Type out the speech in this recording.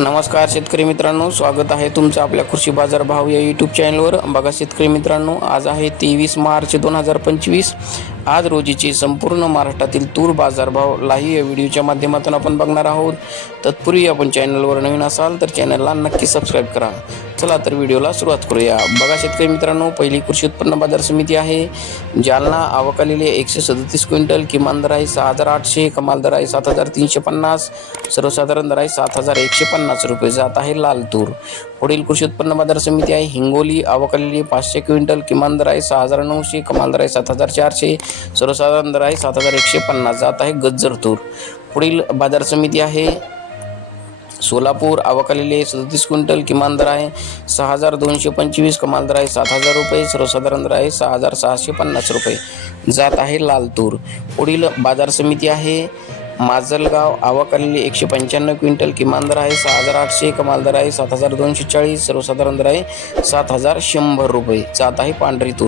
नमस्कार शेतकरी मित्रांनो स्वागत आहे तुमचं आपल्या कृषी बाजार भाव या यूट्यूब चॅनलवर बघा शेतकरी मित्रांनो आज आहे तेवीस मार्च दोन हजार पंचवीस. आज रोजीचे संपूर्ण महाराष्ट्रातील तूर बाजारभाव लाही या व्हिडिओच्या माध्यमातून आपण बघणार आहोत. तत्पूर्वी आपण चॅनलवर नवीन असाल तर चॅनलला नक्की सबस्क्राईब करा. चला तर व्हिडिओला सुरुवात करूया. बघा शेतकरी मित्रांनो पहिली कृषी उत्पन्न बाजार समिती आहे जालना आवकालेले आहे एकशे सदतीस क्विंटल किमान दर आहे सहा हजार आठशे कमाल दर आहे सात हजार तीनशे पन्नास सर्वसाधारण दर आहे सात हजार एकशे पन्नास रुपये. जात आहे लाल तूर पुढील कृषी उत्पन्न बाजार समिती आहे हिंगोली आवक पाचशे क्विंटल किमान दर आहे सहा हजार नऊशे कमाल दर आहे सात हजार चारशे सर्वसाधारण दर आहे सात हजार एकशे पन्नास. जात आहे गज्जर तूर पुढील बाजार समिती आहे सोलापूर आवक सदतीस क्विंटल किमान दर आहे. सहा हजार दोनशे पंचवीस कमाल दर आहे. सात हजार रुपये. सर्वसाधारण दर आहे सहा हजार सहाशे पन्नास रुपये. जात आहे लालतूर. पुढील बाजार समिती आहे. माजलगाव आवाकालेली एकशे पंच्याण्णव क्विंटल किमान दर आहे. सहा हजार आठशे कमाल दर आहे. सात हजार दोनशे चाळीस. सर्वसाधारण दर आहे सात हजार शंभर रुपये. जात आहे पांढरी तूर.